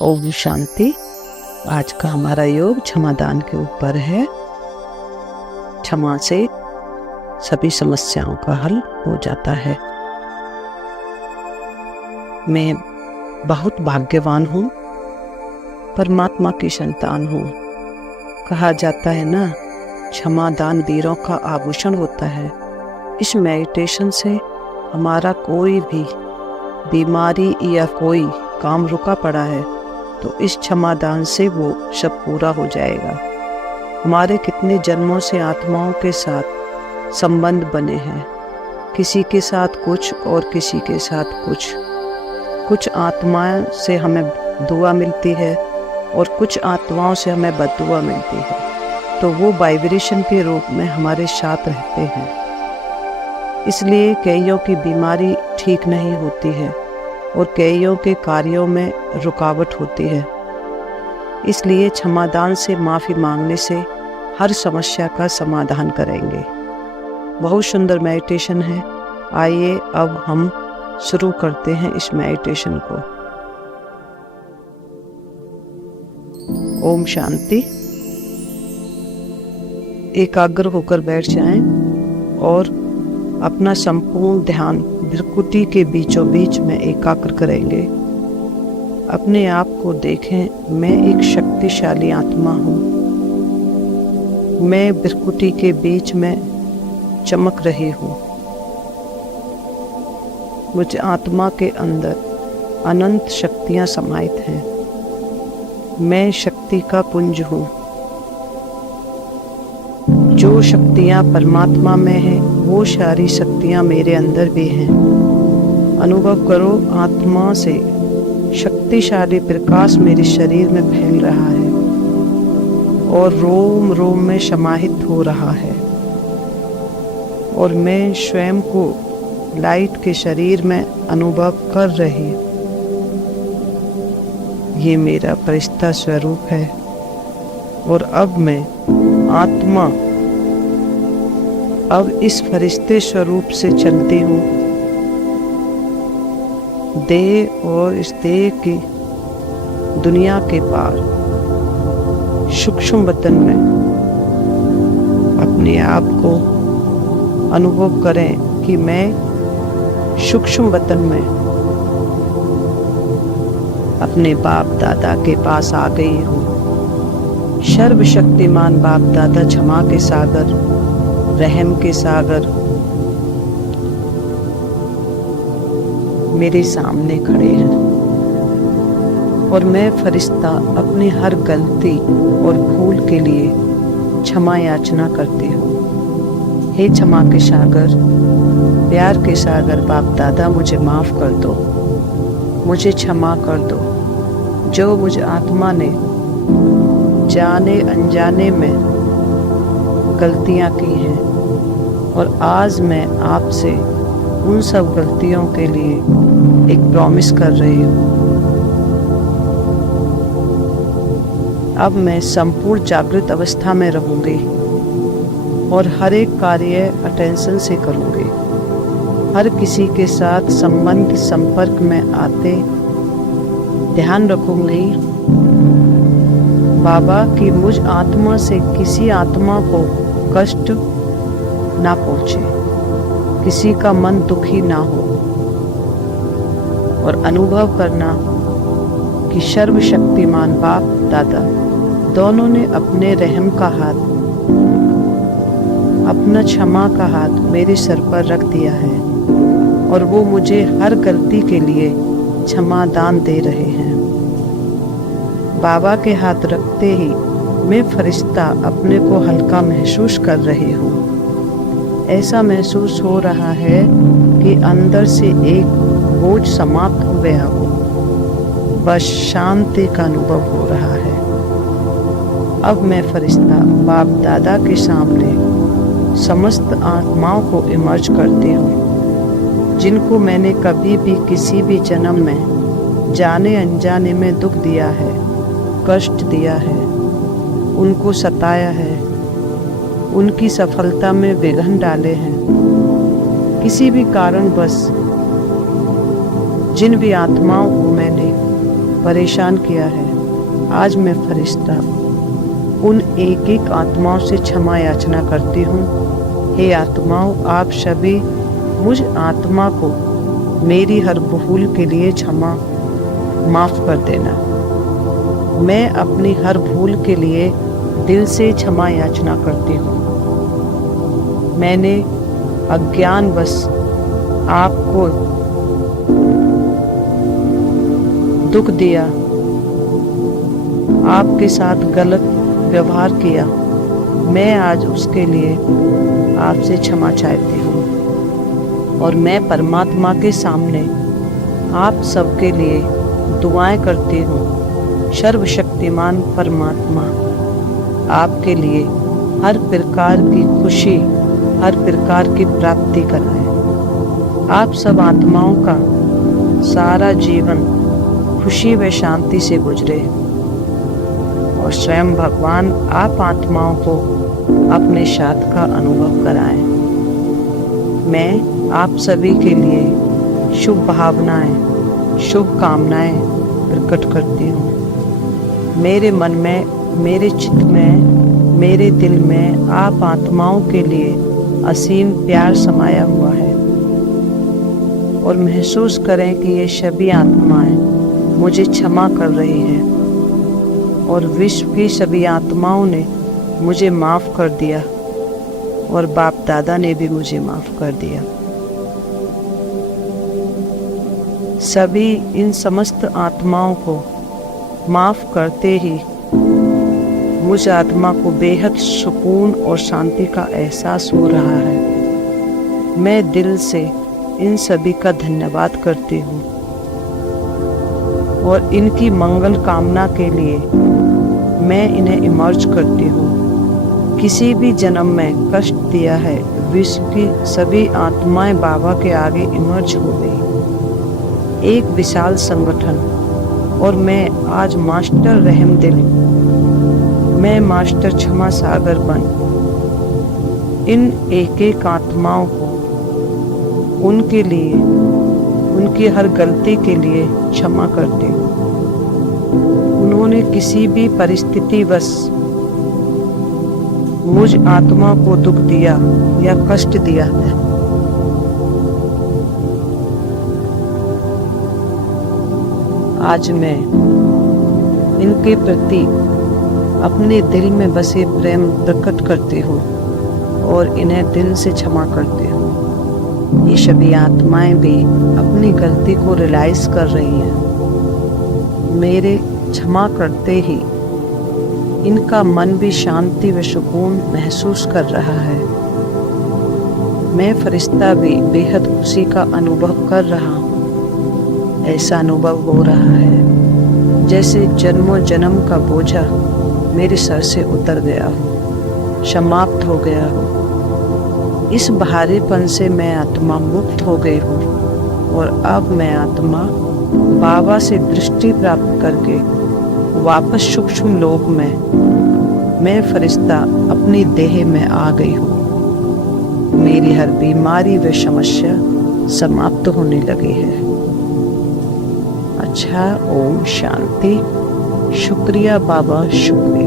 ओम शांति। आज का हमारा योग क्षमादान के ऊपर है। क्षमा से सभी समस्याओं का हल हो जाता है। मैं बहुत भाग्यवान हूँ, परमात्मा की संतान हूँ। कहा जाता है ना, क्षमादान वीरों का आभूषण होता है। इस मेडिटेशन से हमारा कोई भी बीमारी या कोई काम रुका पड़ा है तो इस क्षमादान से वो सब पूरा हो जाएगा। हमारे कितने जन्मों से आत्माओं के साथ संबंध बने हैं, किसी के साथ कुछ और किसी के साथ कुछ आत्माओं से हमें दुआ मिलती है और कुछ आत्माओं से हमें बद्दुआ मिलती है। तो वो वाइब्रेशन के रूप में हमारे साथ रहते हैं। इसलिए कईयों की बीमारी ठीक नहीं होती है और कईयों के कार्यों में रुकावट होती है। इसलिए क्षमादान से माफ़ी मांगने से हर समस्या का समाधान करेंगे। बहुत सुंदर मेडिटेशन है। आइए अब हम शुरू करते हैं इस मेडिटेशन को। ओम शांति। एकाग्र होकर बैठ जाएं और अपना संपूर्ण ध्यान भृकुटी के बीचों बीच में एकाग्र करेंगे। अपने आप को देखें, मैं एक शक्तिशाली आत्मा हूँ। मैं भृकुटी के बीच में चमक रही हूँ। मुझ आत्मा के अंदर अनंत शक्तियाँ समाहित हैं। मैं शक्ति का पुंज हूँ। जो शक्तियाँ परमात्मा में हैं वो सारी शक्तियाँ मेरे अंदर भी हैं। अनुभव करो, आत्मा से शक्तिशाली प्रकाश मेरे शरीर में फैल रहा है और रोम रोम में समाहित हो रहा है और मैं स्वयं को लाइट के शरीर में अनुभव कर रही हूँ। ये मेरा फरिश्ता स्वरूप है और अब मैं आत्मा अब इस फरिश्ते स्वरूप से चलती हूँ। देह और इस देह की दुनिया के पार सूक्ष्म वतन में अपने आप को अनुभव करें कि मैं सूक्ष्म वतन में अपने बाप दादा के पास आ गई हूँ। सर्वशक्तिमान बाप दादा क्षमा के सागर, रहम के सागर मेरे सामने खड़े हैं और मैं फरिश्ता अपनी हर गलती और भूल के लिए क्षमा याचना करती हूँ। हे क्षमा के सागर, प्यार के सागर बाप दादा, मुझे माफ़ कर दो, मुझे क्षमा कर दो। जो मुझ आत्मा ने जाने अनजाने में गलतियाँ की हैं और आज मैं आपसे उन सब गलतियों के लिए एक प्रॉमिस कर रही हूँ। अब मैं संपूर्ण जागृत अवस्था में रहूँगी और हर एक कार्य अटेंशन से करूँगी। हर किसी के साथ संबंध संपर्क में आते ध्यान रखूँगी बाबा कि मुझ आत्मा से किसी आत्मा को कष्ट ना पहुँचे, किसी का मन दुखी ना हो और अनुभव करना कि सर्वशक्तिमान बाप दादा दोनों ने अपने रहम का हाथ, अपना क्षमा का हाथ मेरे सर पर रख दिया है और वो मुझे हर गलती के लिए क्षमा दान दे रहे हैं। बाबा के हाथ रखते ही मैं फरिश्ता अपने को हल्का महसूस कर रही हूँ। ऐसा महसूस हो रहा है कि अंदर से एक बोझ समाप्त हो गया हो, बस शांति का अनुभव हो रहा है। अब मैं फरिश्ता बाप दादा के सामने समस्त आत्माओं को इमर्ज करती हूँ जिनको मैंने कभी भी किसी भी जन्म में जाने अनजाने में दुख दिया है, कष्ट दिया है, उनको सताया है, उनकी सफलता में विघ्न डाले हैं। किसी भी कारण बस जिन भी आत्माओं को मैंने परेशान किया है, आज मैं फरिश्ता उन एक एक आत्माओं से क्षमा याचना करती हूँ। हे आत्माओं, आप सभी मुझ आत्मा को मेरी हर भूल के लिए माफ कर देना। मैं अपनी हर भूल के लिए दिल से क्षमा याचना करती हूँ। मैंने अज्ञानवश आपको दुख दिया, आपके साथ गलत व्यवहार किया। मैं आज उसके लिए आपसे क्षमा चाहती हूँ और मैं परमात्मा के सामने आप सबके लिए दुआएं करती हूँ। सर्वशक्तिमान परमात्मा आपके लिए हर प्रकार की खुशी, हर प्रकार की प्राप्ति कराए। आप सब आत्माओं का सारा जीवन खुशी व शांति से गुजरे और स्वयं भगवान आप आत्माओं को अपने साथ का अनुभव कराएं। मैं आप सभी के लिए शुभ भावनाएं, शुभ कामनाएं प्रकट करती हूँ। मेरे मन में, मेरे चित्त में, मेरे दिल में आप आत्माओं के लिए असीम प्यार समाया हुआ है और महसूस करें कि ये सभी आत्माएं मुझे क्षमा कर रही हैं और विश्व की सभी आत्माओं ने मुझे माफ़ कर दिया और बाप दादा ने भी मुझे माफ़ कर दिया। सभी इन समस्त आत्माओं को माफ़ करते ही मुझ आत्मा को बेहद सुकून और शांति का एहसास हो रहा है। मैं दिल से इन सभी का धन्यवाद करती हूँ और इनकी मंगल कामना के लिए मैं इन्हें इमर्ज करती हूँ। किसी भी जन्म में कष्ट दिया है, विश्व की सभी आत्माएं बाबा के आगे इमर्ज हो गई। एक विशाल संगठन और मैं आज मास्टर रहम दिल, मैं मास्टर क्षमा सागर बन इन एक एक आत्माओं को उनके लिए, उनकी हर गलती के लिए क्षमा करती हूँ। उन्होंने किसी भी परिस्थितिवश मुझ आत्मा को दुख दिया या कष्ट दिया है, आज मैं इनके प्रति अपने दिल में बसे प्रेम प्रकट करती हूँ और इन्हें दिल से क्षमा करती हूँ। ये सभी आत्माएं भी अपनी गलती को रियलाइज कर रही हैं। मेरे क्षमा करते ही इनका मन भी शांति व सुकून महसूस कर रहा है। मैं फरिश्ता भी बेहद खुशी का अनुभव कर रहा हूँ। ऐसा अनुभव हो रहा है जैसे जन्मों जन्म का बोझा मेरे सर से उतर गया हो, समाप्त हो गया हो। इस भारीपन से मैं आत्मा मुक्त हो गई हूँ और अब मैं आत्मा बाबा से दृष्टि प्राप्त करके वापस सूक्ष्म लोक में मैं फरिश्ता अपनी देह में आ गई हूँ। मेरी हर बीमारी व समस्या समाप्त होने लगी है। अच्छा, ओम शांति। शुक्रिया बाबा, शुक्रिया।